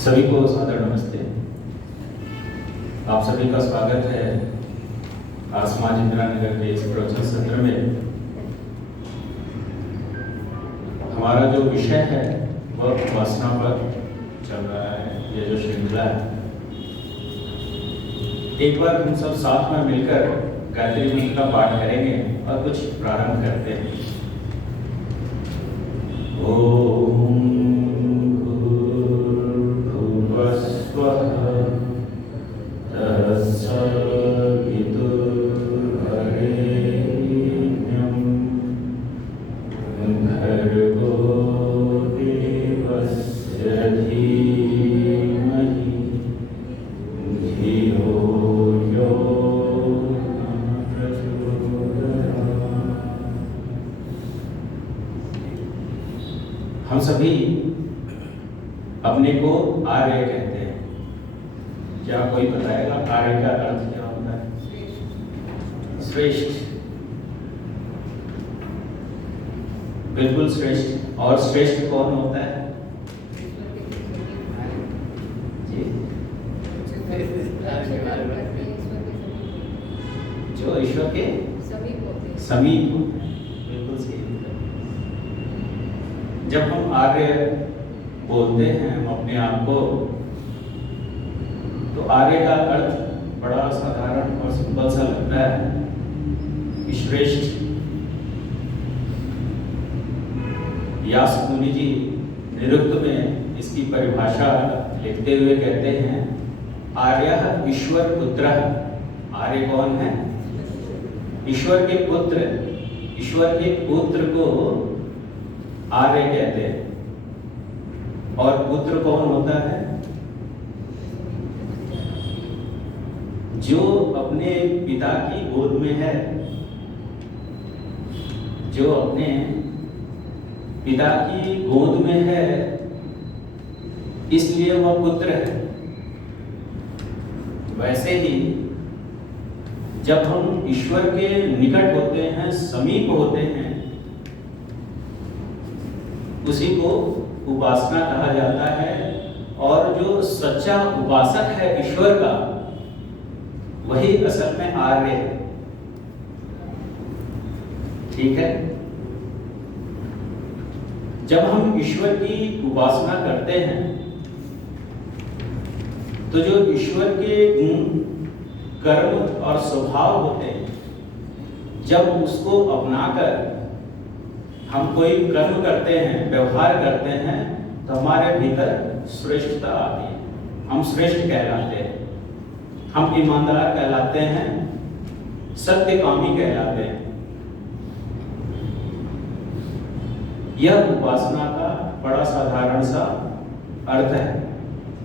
सभी को सादर नमस्ते। आप सभी का स्वागत है आसमाज इंदिरा नगर के इस प्रवचन सत्र में। हमारा जो विषय है वह उपासना पर चल रहा है, ये जो श्रृंखला है। एक बार हम सब साथ में मिलकर गायत्री मंत्र का पाठ करेंगे और कुछ प्रारंभ करते हैं। ओम हम सभी अपने को आर्य कहते हैं। क्या कोई बताएगा आर्य का अर्थ क्या होता है? श्रेष्ठ, बिल्कुल श्रेष्ठ। और श्रेष्ठ कौन होता है? जो ईश्वर के समीप। बिल्कुल सही। जब हम आर्य बोलते हैं हम अपने आप को, तो आर्य का अर्थ बड़ा साधारण और सिंपल सा लगता है कि श्रेष्ठ। व्यास मुनि जी निरुक्त में इसकी परिभाषा लिखते हुए कहते हैं, आर्यः ईश्वर पुत्रः। आर्य कौन है? ईश्वर के पुत्र। ईश्वर के पुत्र को आर्य कहते हैं। और पुत्र कौन होता है? जो अपने पिता की गोद में है, जो अपने पिता की गोद में है, इसलिए वह पुत्र है। वैसे ही जब हम ईश्वर के निकट होते हैं, समीप होते हैं, उसी को उपासना कहा जाता है। और जो सच्चा उपासक है ईश्वर का, वही असल में आर्य है। ठीक है? जब हम ईश्वर की उपासना करते हैं तो जो ईश्वर के गुण, कर्म और स्वभाव होते हैं, जब उसको अपनाकर हम कोई कर्म करते हैं, व्यवहार करते हैं, तो हमारे भीतर श्रेष्ठता आती है। हम श्रेष्ठ कहलाते हैं, हम ईमानदार कहलाते हैं, सत्यकामी कहलाते हैं। यह उपासना का बड़ा साधारण सा अर्थ है।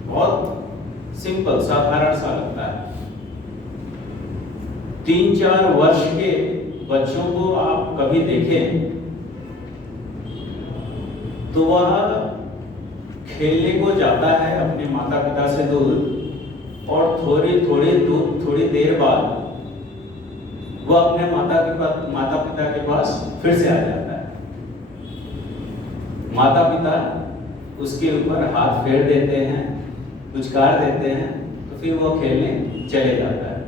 बहुत सिंपल, साधारण सा लगता है। 3-4 वर्ष के बच्चों को आप कभी देखें तो वह खेलने को जाता है अपने माता पिता से दूर, और थोड़ी देर बाद वह अपने माता पिता के पास फिर से आ जाता है। माता पिता उसके ऊपर हाथ फेर देते हैं, पुचकार देते हैं, तो फिर वो खेलने चले जाता है।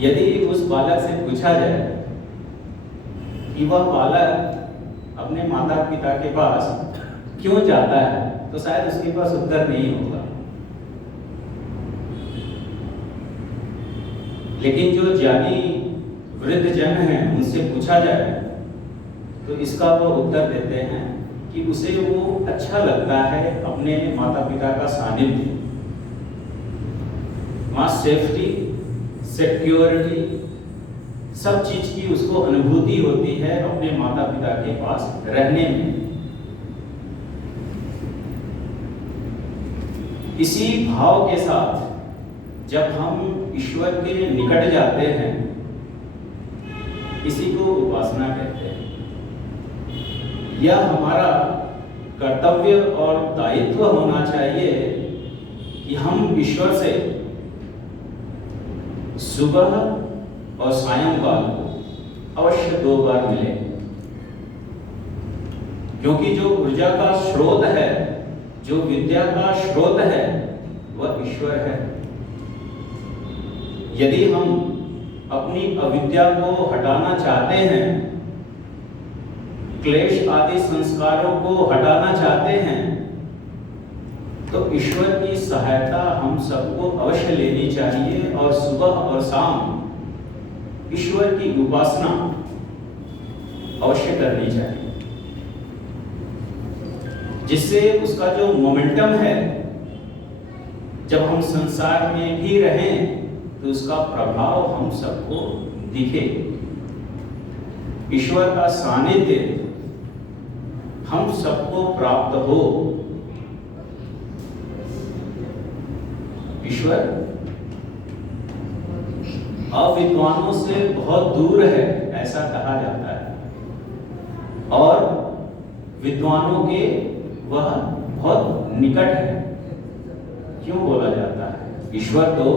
यदि उस बालक से पूछा जाए कि वह बालक अपने माता पिता के पास क्यों जाता है, तो शायद उसके पास उत्तर नहीं होगा। लेकिन जो ज्ञानी वृद्ध जन हैं, उनसे पूछा जाए तो इसका वो उत्तर देते हैं कि उसे वो अच्छा लगता है अपने माता पिता का सानिध्य। वहाँ सेफ्टी, सिक्योरिटी, सब चीज की उसको अनुभूति होती है अपने माता पिता के पास रहने में। इसी भाव के साथ जब हम ईश्वर के निकट जाते हैं, इसी को उपासना कहते हैं। यह हमारा कर्तव्य और दायित्व होना चाहिए कि हम ईश्वर से सुबह और सायंकाल को अवश्य 2 बार मिले। क्योंकि जो ऊर्जा का स्रोत है, जो विद्या का स्रोत है, वह ईश्वर है। यदि हम अपनी अविद्या को हटाना चाहते हैं, क्लेश आदि संस्कारों को हटाना चाहते हैं, तो ईश्वर की सहायता हम सबको अवश्य लेनी चाहिए और सुबह और शाम ईश्वर की उपासना अवश्य करनी चाहिए, जिससे उसका जो मोमेंटम है, जब हम संसार में भी रहें तो उसका प्रभाव हम सबको दिखे, ईश्वर का सानिध्य हम सबको प्राप्त हो। ईश्वर अविद्वानों से बहुत दूर है, ऐसा कहा जाता है, और विद्वानों के वह बहुत निकट है। क्यों बोला जाता है? ईश्वर तो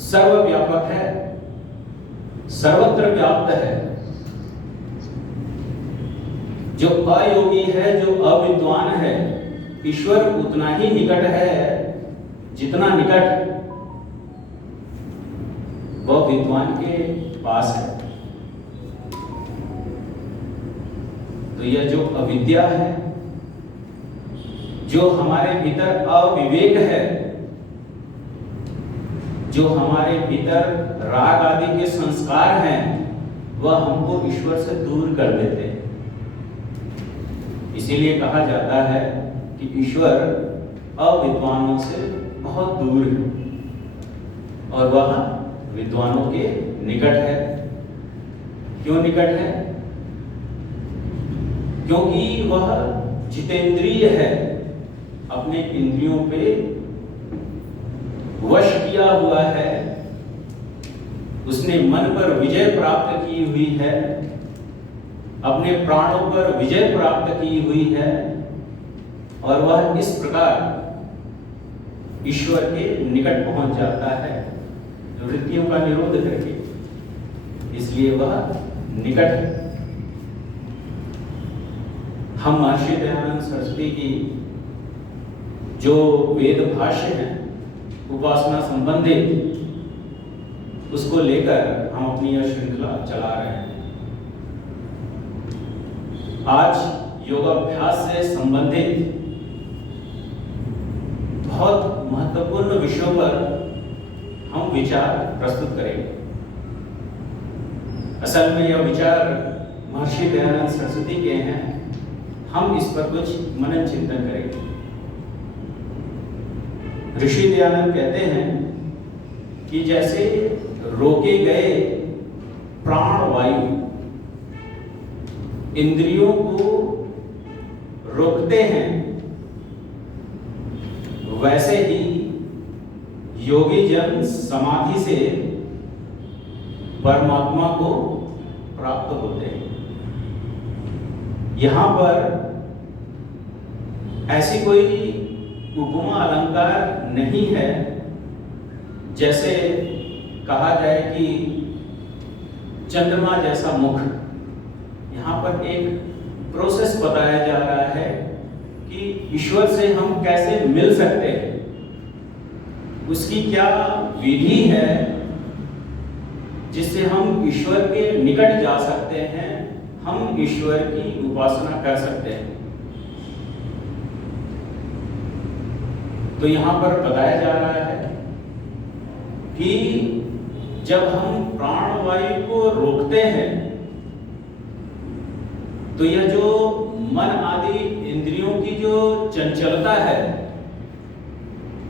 सर्वव्यापक है, सर्वत्र व्याप्त है। जो अयोगी है, जो अविद्वान है, ईश्वर उतना ही निकट है जितना निकट वह विद्वान के पास है। तो यह जो अविद्या है, जो हमारे भीतर अविवेक है, जो हमारे भीतर राग आदि के संस्कार हैं, वह हमको ईश्वर से दूर कर देते हैं। इसीलिए कहा जाता है कि ईश्वर अविद्वानों से बहुत दूर है और वह विद्वानों के निकट है। क्यों निकट है? क्योंकि वह जितेंद्रिय है, अपने इंद्रियों पे वश किया हुआ है, उसने मन पर विजय प्राप्त की हुई है, अपने प्राणों पर विजय प्राप्त की हुई है, और वह इस प्रकार ईश्वर के निकट पहुंच जाता है वृत्तियों का निरोध करके, इसलिए वह निकट है। हम महर्षि दयानंद सरस्वती की जो वेद भाष्य है उपासना संबंधित, उसको लेकर हम अपनी यह श्रृंखला चला रहे हैं। आज योगाभ्यास से संबंधित बहुत महत्वपूर्ण विषयों पर हम विचार प्रस्तुत करेंगे। असल में यह विचार महर्षि दयानंद सरस्वती के हैं, हम इस पर कुछ मनन चिंतन करेंगे। ऋषि दयानंद कहते हैं कि जैसे रोके गए प्राण वायु इंद्रियों को रोकते हैं, वैसे ही योगी जन समाधि से परमात्मा को प्राप्त होते हैं। यहां पर ऐसी कोई उपमा अलंकार नहीं है, जैसे कहा जाए कि चंद्रमा जैसा मुख। यहाँ पर एक प्रोसेस बताया जा रहा है कि ईश्वर से हम कैसे मिल सकते हैं, उसकी क्या विधि है जिससे हम ईश्वर के निकट जा सकते हैं, हम ईश्वर की उपासना कर सकते हैं। तो यहाँ पर बताया जा रहा है कि जब हम प्राणवायु को रोकते हैं तो यह जो मन आदि इंद्रियों की जो चंचलता है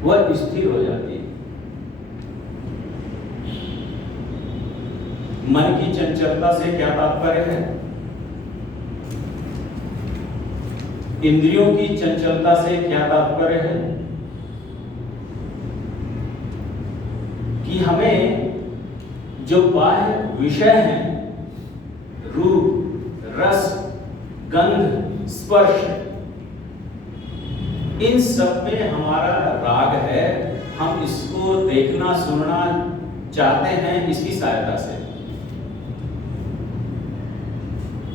वह स्थिर हो जाती है। मन की चंचलता से क्या तात्पर्य है? इंद्रियों की चंचलता से क्या तात्पर्य है? कि हमें जो बाह्य विषय हैं, रूप, रस, गंध, स्पर्श, इन सब में हमारा राग है, हम इसको देखना सुनना चाहते हैं इसकी सहायता से।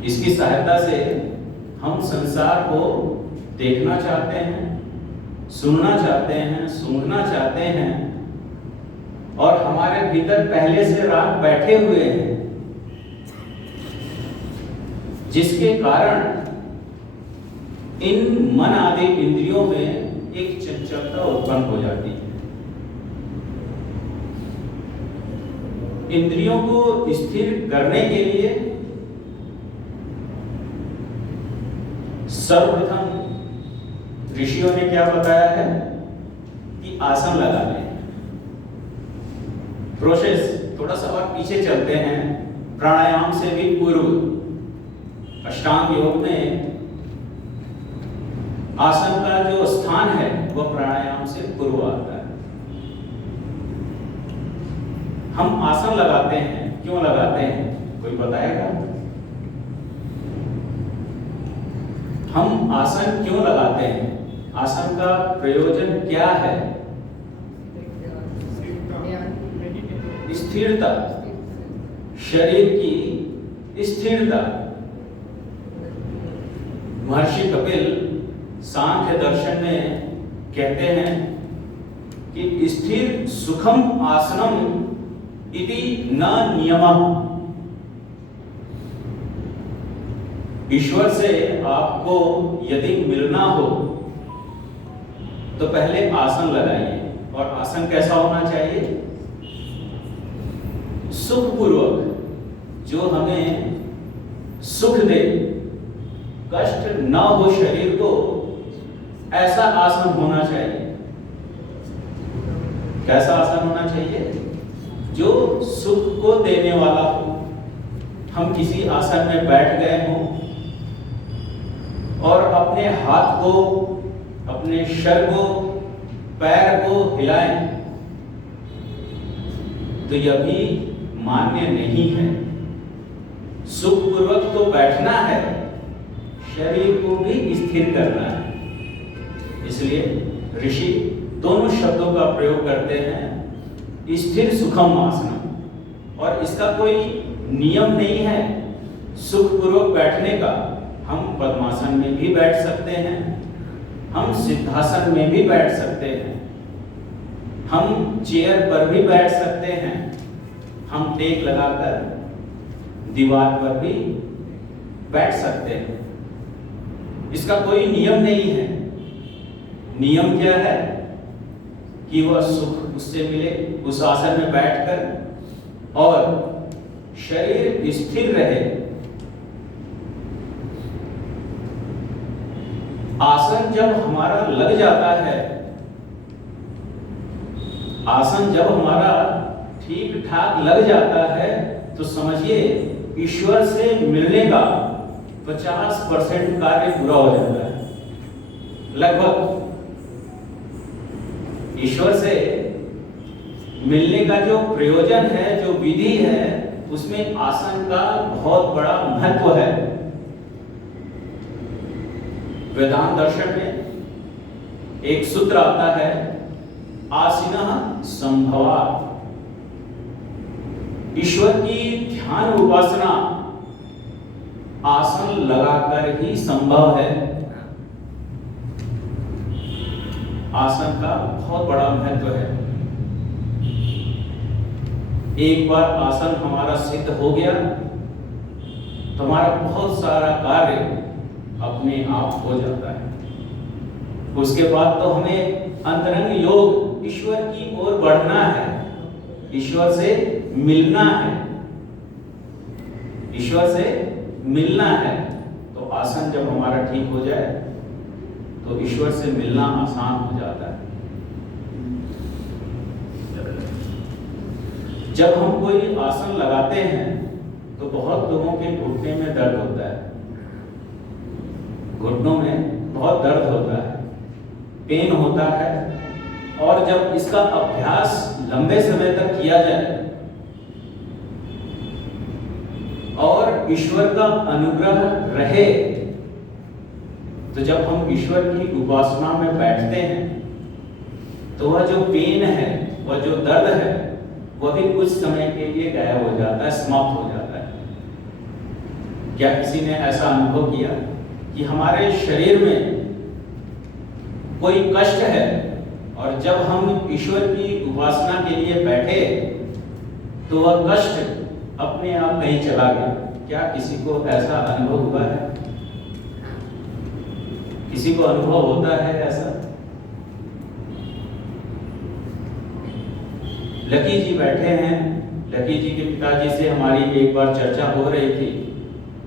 इसकी सहायता से हम संसार को देखना चाहते हैं, सुनना चाहते हैं, सूंघना चाहते हैं, और हमारे भीतर पहले से राग बैठे हुए हैं, जिसके कारण इन मन आदि इंद्रियों में एक चंचलता उत्पन्न हो जाती है। इंद्रियों को स्थिर करने के लिए सर्वप्रथम ऋषियों ने क्या बताया है कि आसन लगा लें। प्रोसेस थोड़ा सा और पीछे चलते हैं, प्राणायाम से भी पूर्व अष्टांग योग में आसन का जो स्थान है वह प्राणायाम से पूर्व आता है। हम आसन लगाते हैं, क्यों लगाते हैं, कोई बताएगा? हम आसन क्यों लगाते हैं? आसन का प्रयोजन क्या है? स्थिरता, शरीर की स्थिरता। महर्षि कपिल सांख्य दर्शन में कहते हैं कि स्थिर सुखम आसनम इति न नियमः। ईश्वर से आपको यदि मिलना हो तो पहले आसन लगाइए, और आसन कैसा होना चाहिए? सुखपूर्वक, जो हमें सुख दे, कष्ट न हो शरीर को, ऐसा आसन होना चाहिए। कैसा आसन होना चाहिए? जो सुख को देने वाला हो। हम किसी आसन में बैठ गए हों और अपने हाथ को, अपने सर को, पैर को हिलाएं, तो यह भी मान्य नहीं है। सुखपूर्वक तो बैठना है, शरीर को भी स्थिर करना है। इसलिए ऋषि दोनों शब्दों का प्रयोग करते हैं, स्थिर सुखम आसनम। और इसका कोई नियम नहीं है सुखपूर्वक बैठने का। हम पद्मासन में भी बैठ सकते हैं, हम सिद्धासन में भी बैठ सकते हैं, हम चेयर पर भी बैठ सकते हैं, हम टेक लगाकर दीवार पर भी बैठ सकते हैं। इसका कोई नियम नहीं है। नियम क्या है कि वह सुख उससे मिले, उस आसन में बैठकर, और शरीर स्थिर रहे। आसन जब हमारा लग जाता है, आसन जब हमारा ठीक ठाक लग जाता है, तो समझिए ईश्वर से मिलने का 50% कार्य पूरा हो जाता है। लगभग ईश्वर से मिलने का जो प्रयोजन है, जो विधि है, उसमें आसन का बहुत बड़ा महत्व है। वेदांत दर्शन में एक सूत्र आता है, आसीनः संभवात्। ईश्वर की ध्यान उपासना आसन लगाकर ही संभव है। आसन का बहुत बड़ा महत्व है। एक बार आसन हमारा सिद्ध हो गया तो हमारा बहुत सारा कार्य अपने आप हो जाता है। उसके बाद तो हमें अंतरंग योग, ईश्वर की ओर बढ़ना है, ईश्वर से मिलना है, ईश्वर से मिलना है। तो आसन जब हमारा ठीक हो जाए तो ईश्वर से मिलना आसान हो जाता है। जब हम कोई आसन लगाते हैं तो बहुत लोगों के घुटने में दर्द होता है, घुटनों में बहुत दर्द होता है, पेन होता है। और जब इसका अभ्यास लंबे समय तक किया जाए और ईश्वर का अनुग्रह रहे, तो जब हम ईश्वर की उपासना में बैठते हैं तो वह जो पेन है, वह जो दर्द है, वह भी कुछ समय के लिए गायब हो जाता है, समाप्त हो जाता है। क्या किसी ने ऐसा अनुभव किया? कि हमारे शरीर में कोई कष्ट है और जब हम ईश्वर की उपासना के लिए बैठे तो वह कष्ट अपने आप कहीं चला गया। क्या किसी को ऐसा अनुभव हुआ है? किसी को अनुभव होता है ऐसा? लकी जी बैठे हैं। लकी जी के पिताजी से हमारी एक बार चर्चा हो रही थी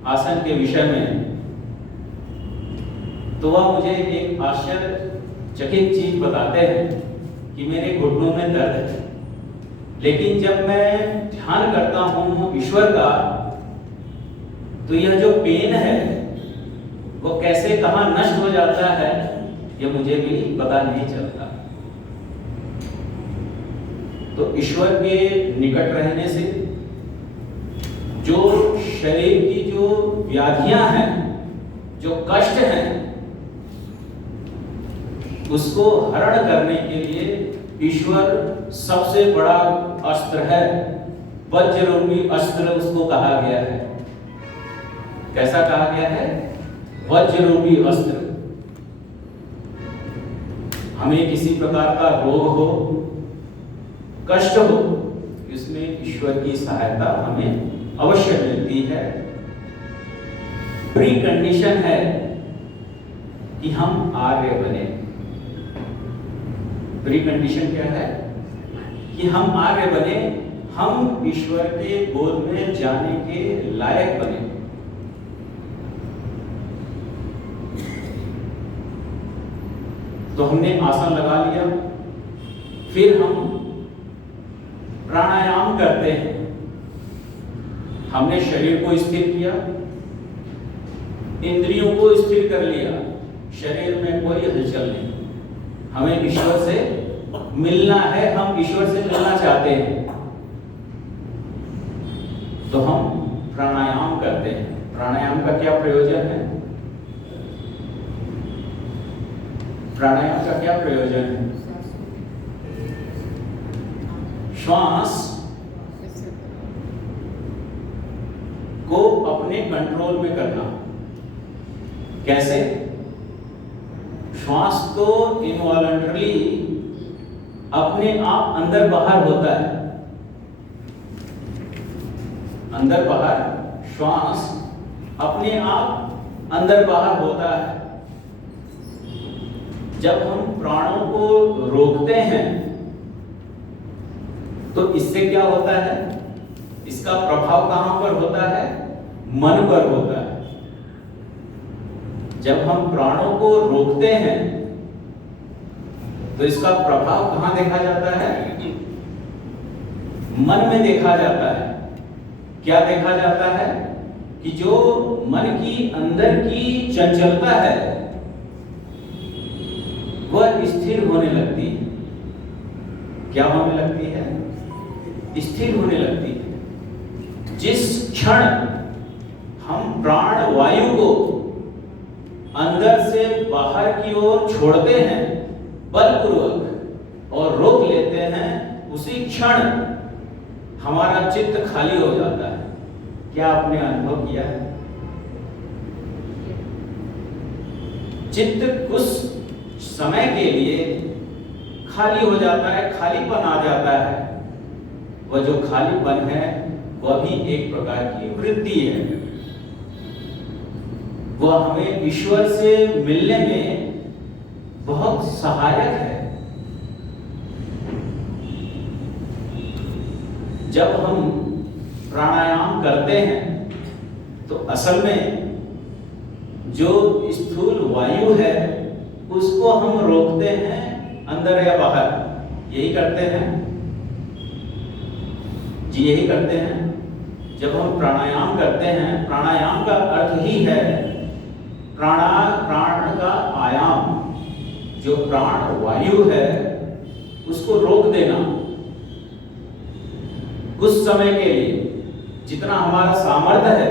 आसन के विषय में, तो वह मुझे एक आश्चर्यचकित चीज बताते हैं कि मेरे घुटनों में दर्द है, लेकिन जब मैं ध्यान करता हूँ ईश्वर का, तो यह जो पेन है वो कैसे कहाँ नष्ट हो जाता है ये मुझे भी पता नहीं चलता। तो ईश्वर के निकट रहने से जो शरीर की जो व्याधियां हैं, जो कष्ट हैं, उसको हरण करने के लिए ईश्वर सबसे बड़ा अस्त्र है। वज्ररूपी अस्त्र उसको कहा गया है। कैसा कहा गया है? वज्ररूपी अस्त्र। हमें किसी प्रकार का रोग हो, कष्ट हो, इसमें ईश्वर की सहायता हमें अवश्य मिलती है। प्री कंडीशन है कि हम आर्य बने। प्री कंडीशन क्या है? कि हम आर्य बने, हम ईश्वर के गोद में जाने के लायक बने। तो हमने आसन लगा लिया, फिर हम प्राणायाम करते हैं। हमने शरीर को स्थिर किया, इंद्रियों को स्थिर कर लिया, शरीर में कोई हलचल नहीं। हमें ईश्वर से मिलना है, हम ईश्वर से मिलना चाहते हैं, तो हम प्राणायाम करते हैं। प्राणायाम का क्या प्रयोजन है? प्राणायाम का क्या प्रयोजन है? श्वास को अपने कंट्रोल में करना। कैसे? श्वास तो इनवॉलंटरली अपने आप अंदर बाहर होता है। अंदर बाहर श्वास अपने आप अंदर बाहर होता है। जब हम प्राणों को रोकते हैं तो इससे क्या होता है? इसका प्रभाव कहां पर होता है? मन पर होता है। जब हम प्राणों को रोकते हैं तो इसका प्रभाव कहां देखा जाता है? मन में देखा जाता है। क्या देखा जाता है? कि जो मन की अंदर की चंचलता है वह स्थिर होने लगती है। क्या होने लगती है? स्थिर होने लगती है। जिस क्षण हम प्राण वायु को अंदर से बाहर की ओर छोड़ते हैं बलपूर्वक और रोक लेते हैं, उसी क्षण हमारा चित्त खाली हो जाता है। क्या आपने अनुभव किया है? चित्त कुछ समय के लिए खाली हो जाता है, खालीपन आ जाता है। वह जो खालीपन है वह भी एक प्रकार की वृत्ति है। वह हमें ईश्वर से मिलने में बहुत सहायक है। जब हम प्राणायाम करते हैं तो असल में जो स्थूल वायु है उसको हम रोकते हैं अंदर या बाहर। यही करते हैं जी, यही करते हैं। जब हम प्राणायाम करते हैं, प्राणायाम का अर्थ ही है प्राण का आयाम। जो प्राण वायु है उसको रोक देना कुछ समय के लिए। जितना हमारा सामर्थ्य है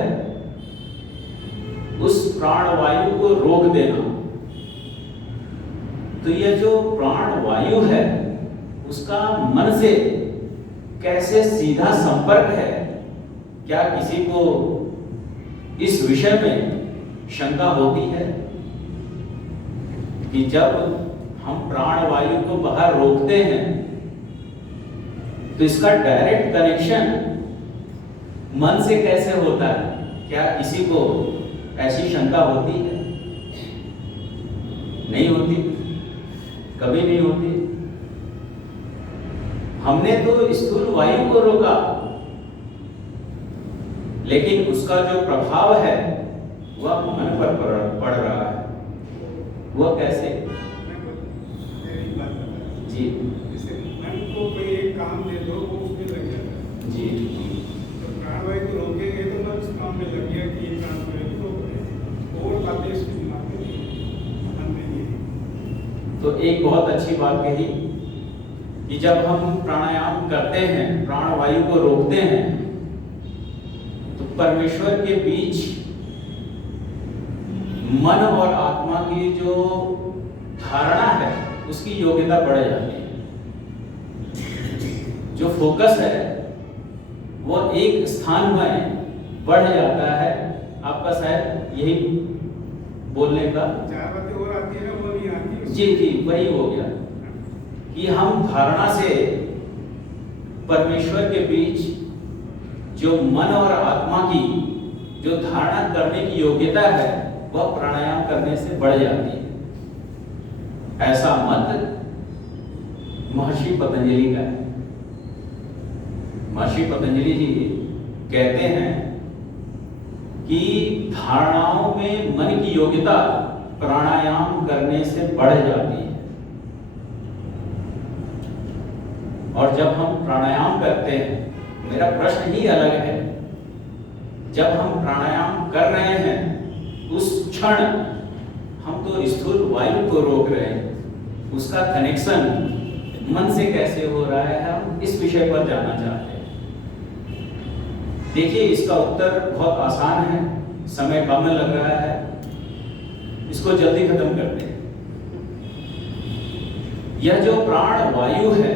उस प्राण वायु को रोक देना। तो यह जो प्राण वायु है उसका मन से कैसे सीधा संपर्क है? क्या किसी को इस विषय में शंका होती है कि जब हम प्राण वायु को बाहर रोकते हैं तो इसका डायरेक्ट कनेक्शन मन से कैसे होता है? क्या किसी को ऐसी शंका होती है? नहीं होती, कभी नहीं होती। हमने तो स्थूल वायु को रोका, लेकिन उसका जो प्रभाव है वह मन पर पड़ रहा है। वह कैसे? जी, जैसे मन को कोई एक काम दे दो, वो उसमें लग जाता है। जी, तो प्राणवायु को रोकेंगे तो मन उस काम में लग गया कि ये काम करेंगे तो और बातें इसके दिमाग में मन में नहीं। तो एक बहुत अच्छी बात कही कि जब हम प्राणायाम करते हैं, प्राण वायु को रोकते हैं, तो परमेश्वर के बीच मन और आत्मा की जो धारणा है उसकी योग्यता बढ़ जाती है। जो फोकस है वो एक स्थान में बढ़ जाता है। आपका शायद यही बोलने का चार बातें और आती है ना, वो नहीं आती। जी जी, वही हो गया कि हम धारणा से परमेश्वर के बीच जो मन और आत्मा की जो धारणा करने की योग्यता है वह प्राणायाम करने से बढ़ जाती है। ऐसा मत महर्षि पतंजलि का है। महर्षि पतंजलि जी कहते हैं कि धारणाओं में मन की योग्यता प्राणायाम करने से बढ़ जाती है। और जब हम प्राणायाम करते हैं, मेरा प्रश्न ही अलग है, जब हम प्राणायाम कर रहे हैं उस क्षण हम तो स्थूल वायु को रोक रहे हैं, उसका कनेक्शन मन से कैसे हो रहा है, हम इस विषय पर जानना चाहते हैं। देखिए, इसका उत्तर बहुत आसान है, समय कम लग रहा है, इसको जल्दी खत्म करते हैं। यह जो प्राण वायु है,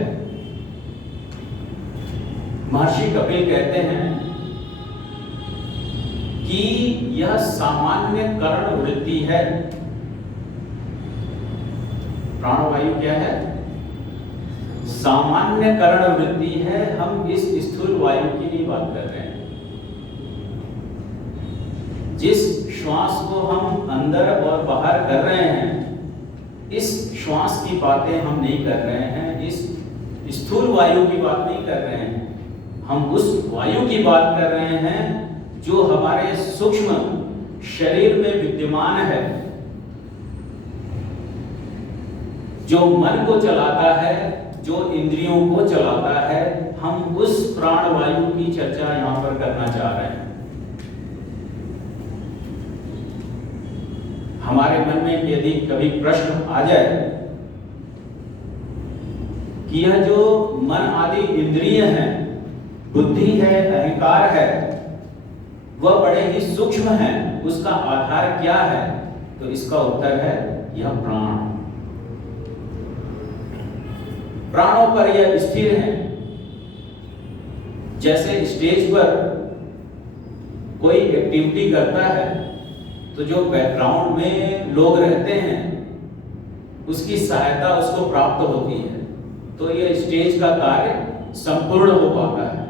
महर्षि कपिल कहते हैं कि यह सामान्य करण वृत्ति है। प्राणवायु क्या है? सामान्य करण वृत्ति है। हम इस स्थूल वायु की नहीं बात कर रहे हैं। जिस श्वास को हम अंदर और बाहर कर रहे हैं, इस श्वास की बातें हम नहीं कर रहे हैं, इस स्थूल वायु की बात नहीं कर रहे हैं। हम उस वायु की बात कर रहे हैं जो हमारे सूक्ष्म शरीर में विद्यमान है, जो मन को चलाता है, जो इंद्रियों को चलाता है। हम उस प्राण वायु की चर्चा यहां पर करना चाह रहे हैं। हमारे मन में यदि कभी प्रश्न आ जाए कि यह जो मन आदि इंद्रिय हैं, बुद्धि है, अहंकार है, वह बड़े ही सूक्ष्म है, उसका आधार क्या है? तो इसका उत्तर है यह प्राण। प्राणों पर यह स्थिर है। जैसे स्टेज पर कोई एक्टिविटी करता है तो जो बैकग्राउंड में लोग रहते हैं उसकी सहायता उसको प्राप्त होती है, तो यह स्टेज का कार्य संपूर्ण हो पाता है।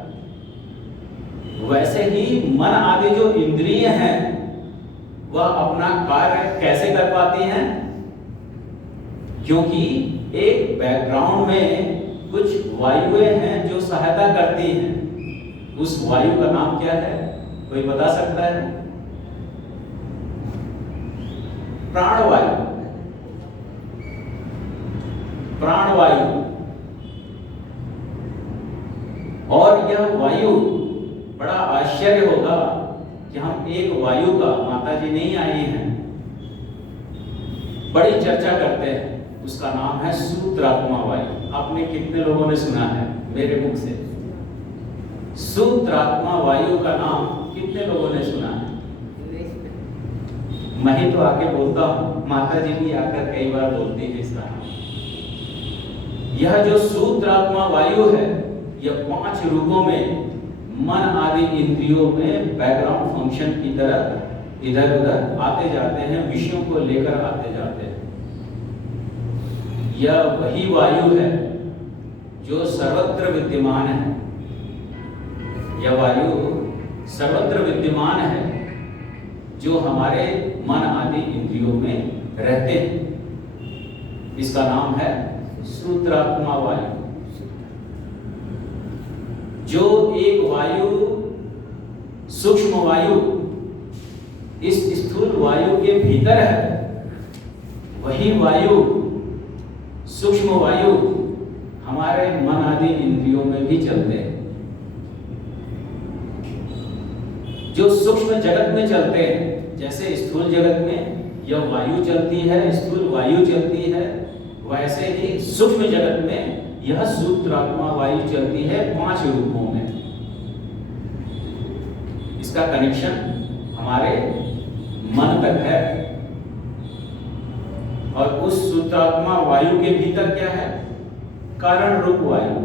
वैसे ही मन आदि जो इंद्रिय हैं वह अपना कार्य कैसे कर पाती हैं? क्योंकि एक बैकग्राउंड में कुछ वायुएं हैं जो सहायता करती हैं। उस वायु का नाम क्या है? कोई बता सकता है? प्राणवायु। प्राणवायु। और यह वायु, बड़ा आश्चर्य होगा कि हम एक वायु का, माता जी नहीं आई हैं, बड़ी चर्चा करते हैं। उसका नाम है सूत्रात्मा वायु। आपने कितने लोगों ने सुना है मेरे मुख से? सूत्रात्मा वायु का नाम कितने लोगों ने सुना है? मैं ही तो आके बोलता हूं, माता जी भी आकर कई बार बोलती है इसका नाम। यह जो सूत्रात्मा वायु है, यह 5 रूपों में मन आदि इंद्रियों में बैकग्राउंड फंक्शन की तरह इधर उधर आते जाते हैं, विषयों को लेकर आते जाते हैं। यह वही वायु है जो सर्वत्र विद्यमान है। यह वायु सर्वत्र विद्यमान है जो हमारे मन आदि इंद्रियों में रहते हैं। इसका नाम है सूत्रात्मा वायु। जो एक वायु, सूक्ष्म वायु इस स्थूल वायु के भीतर है, वही वायु, सूक्ष्म वायु हमारे मन आदि इंद्रियों में भी चलते हैं। जो सूक्ष्म जगत में चलते हैं, जैसे स्थूल जगत में यह वायु चलती है, स्थूल वायु चलती है, वैसे ही सूक्ष्म जगत में यह सूत्रात्मा वायु चलती है 5 रूपों में। इसका कनेक्शन हमारे मन तक है। और उस सूत्रात्मा वायु के भीतर क्या है? कारण रूप वायु।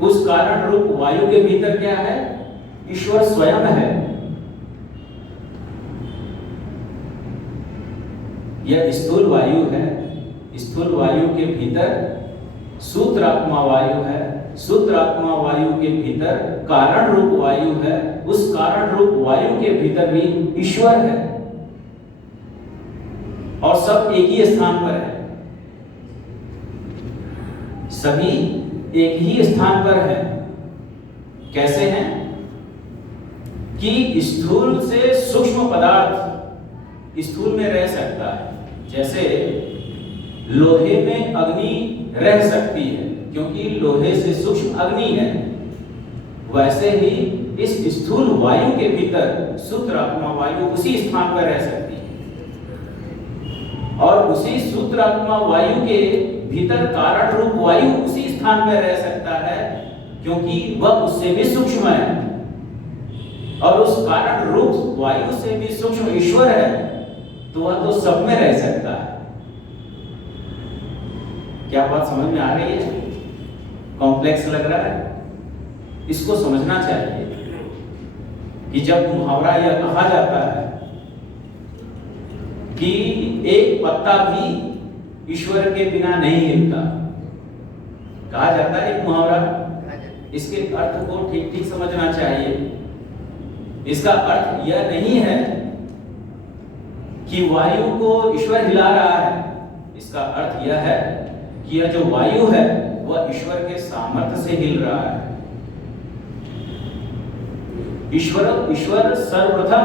उस कारण रूप वायु के भीतर क्या है? ईश्वर स्वयं है। यह स्थूल वायु है। स्थूल वायु के भीतर सूत्रात्मा वायु है। सूत्रात्मा वायु के भीतर कारण रूप वायु है। उस कारण रूप वायु के भीतर भी ईश्वर है और सब एक ही स्थान पर है। सभी एक ही स्थान पर है। कैसे हैं? कि स्थूल से सूक्ष्म पदार्थ स्थूल में रह सकता है। जैसे लोहे में अग्नि रह सकती है क्योंकि लोहे से सूक्ष्म अग्नि है, वैसे ही इस स्थूल वायु के भीतर सूत्रात्मा वायु उसी स्थान पर रह सकती है। और उसी सूत्रात्मा वायु के भीतर कारण रूप वायु उसी स्थान पर रह सकता है क्योंकि वह उससे भी सूक्ष्म है। और उस कारण रूप वायु से भी सूक्ष्म ईश्वर है, तो वह तो सब में रह सकता है। क्या बात समझ में आ रही है? कॉम्प्लेक्स लग रहा है? इसको समझना चाहिए कि जब मुहावरा यह कहा जाता है कि एक पत्ता भी ईश्वर के बिना नहीं हिलता, कहा जाता है एक मुहावरा। इसके अर्थ को ठीक ठीक समझना चाहिए। इसका अर्थ यह नहीं है कि वायु को ईश्वर हिला रहा है। इसका अर्थ यह है कि यह जो वायु है वह ईश्वर के सामर्थ्य से हिल रहा है। ईश्वर सर्वप्रथम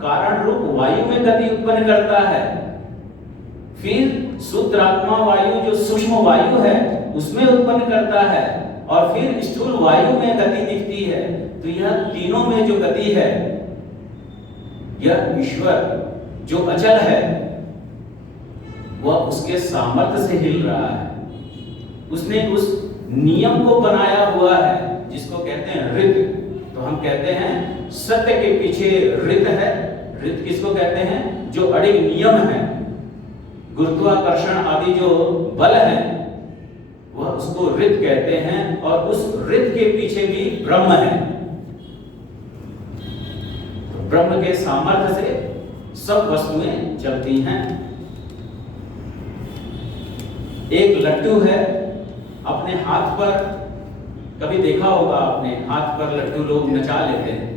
कारण रूप वायु में गति उत्पन्न करता है, फिर सूत्रात्मा वायु जो सूक्ष्म वायु है उसमें उत्पन्न करता है, और फिर स्थूल वायु में गति दिखती है। तो यह तीनों में जो गति है, यह ईश्वर जो अचल है वह उसके सामर्थ्य से हिल रहा है। उसने उस नियम को बनाया हुआ है जिसको कहते हैं ऋत। तो हम कहते हैं सत्य के पीछे ऋत है। ऋत किसको कहते हैं? जो अडिग नियम है, गुरुत्वाकर्षण आदि जो बल है, वह उसको ऋत कहते हैं। और उस ऋत के पीछे भी ब्रह्म है। तो ब्रह्म के सामर्थ्य से सब वस्तुएं चलती हैं। एक लट्टू है, अपने हाथ पर, कभी देखा होगा आपने, हाथ पर लट्टू लोग नचा लेते हैं।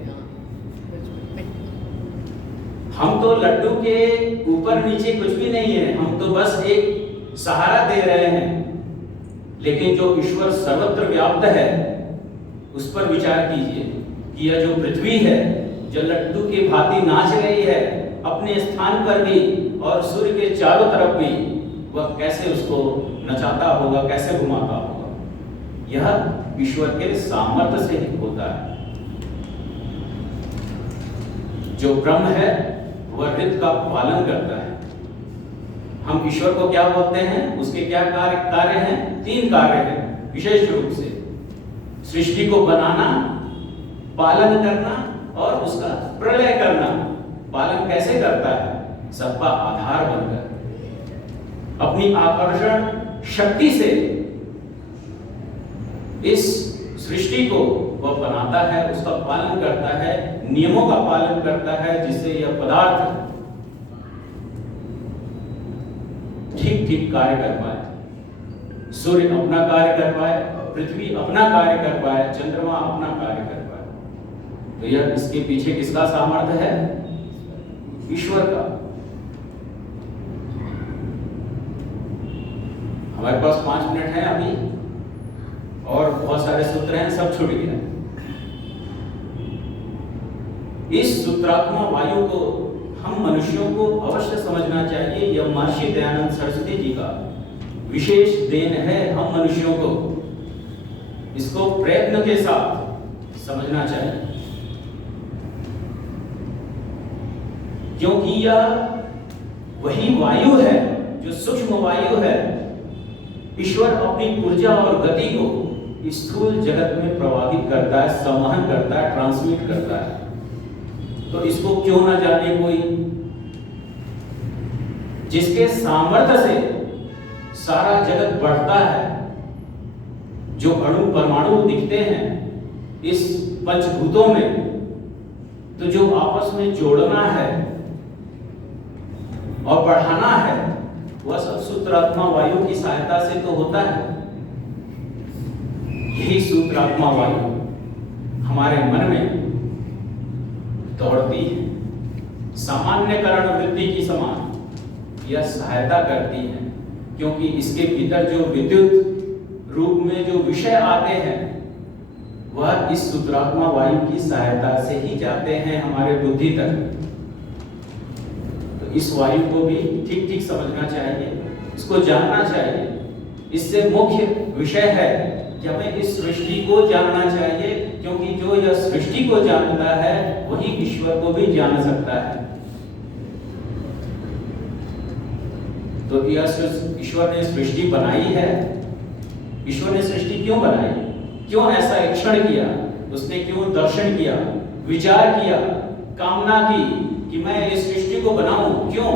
हम तो लड्डू के ऊपर नीचे कुछ भी नहीं है, हम तो बस एक सहारा दे रहे हैं। लेकिन जो ईश्वर सर्वत्र व्याप्त है उस पर विचार कीजिए कि यह जो पृथ्वी है, जो लड्डू की भांति नाच रही है अपने स्थान पर भी और सूर्य के चारों तरफ भी, वह कैसे उसको नचाता होगा, कैसे घुमाता होगा। यह ईश्वर के सामर्थ्य से ही होता है। जो ब्रह्म है वह ऋत का पालन करता है। हम ईश्वर को क्या बोलते हैं? उसके क्या कार्य हैं? 3 कार्य हैं विशेष रूप से। सृष्टि को बनाना, पालन करना और उसका प्रलय करना। पालन कैसे करता है? सबका आधार बनकर अपनी आकर्षण शक्ति से इस सृष्टि को वह बनाता है, उसका पालन करता है, नियमों का पालन करता है, जिससे यह पदार्थ ठीक ठीक कार्य कर पाए। सूर्य अपना कार्य कर पाए, पृथ्वी अपना कार्य कर पाए, चंद्रमा अपना कार्य कर पाए। तो यह इसके पीछे किसका सामर्थ्य है? ईश्वर का। हमारे पास 5 मिनट है अभी, और बहुत सारे सूत्र हैं, सब छूट गया। इस सूत्रात्मक वायु को हम मनुष्यों को अवश्य समझना चाहिए। यह महर्षि दयानंद सरस्वती जी का विशेष देन है। हम मनुष्यों को इसको प्रयत्न के साथ समझना चाहिए, क्योंकि यह वही वायु है जो सूक्ष्म वायु है। ईश्वर अपनी ऊर्जा और गति को स्थूल जगत में प्रवाहित करता है, संवहन करता है, ट्रांसमिट करता है। तो इसको क्यों ना जाने कोई, जिसके सामर्थ्य से सारा जगत बढ़ता है। जो अणु परमाणु दिखते हैं इस पंचभूतों में, तो जो आपस में जोड़ना है और बढ़ाना है, वह सब सूत्रात्मा वायु की सहायता से तो होता है। यही सूत्रात्मा वायु हमारे मन में दौड़ती है, सामान्यकरण वृत्ति की समान यह सहायता करती है, क्योंकि इसके भीतर जो विद्युत रूप में जो विषय आते हैं वह इस सूत्रात्मा वायु की सहायता से ही जाते हैं हमारे बुद्धि तक। तो इस वायु को भी ठीक ठीक समझना चाहिए, इसको जानना चाहिए। इससे मुख्य विषय है कि हमें इस सृष्टि को जानना चाहिए, क्योंकि जो यह सृष्टि को जानता है वही ईश्वर को भी जान सकता है। तो यह ईश्वर ने सृष्टि बनाई है। ईश्वर ने सृष्टि क्यों बनाई, क्यों ऐसा इक्षण किया, उसने क्यों दर्शन किया, विचार किया, कामना की कि मैं इस सृष्टि को बनाऊं? क्यों?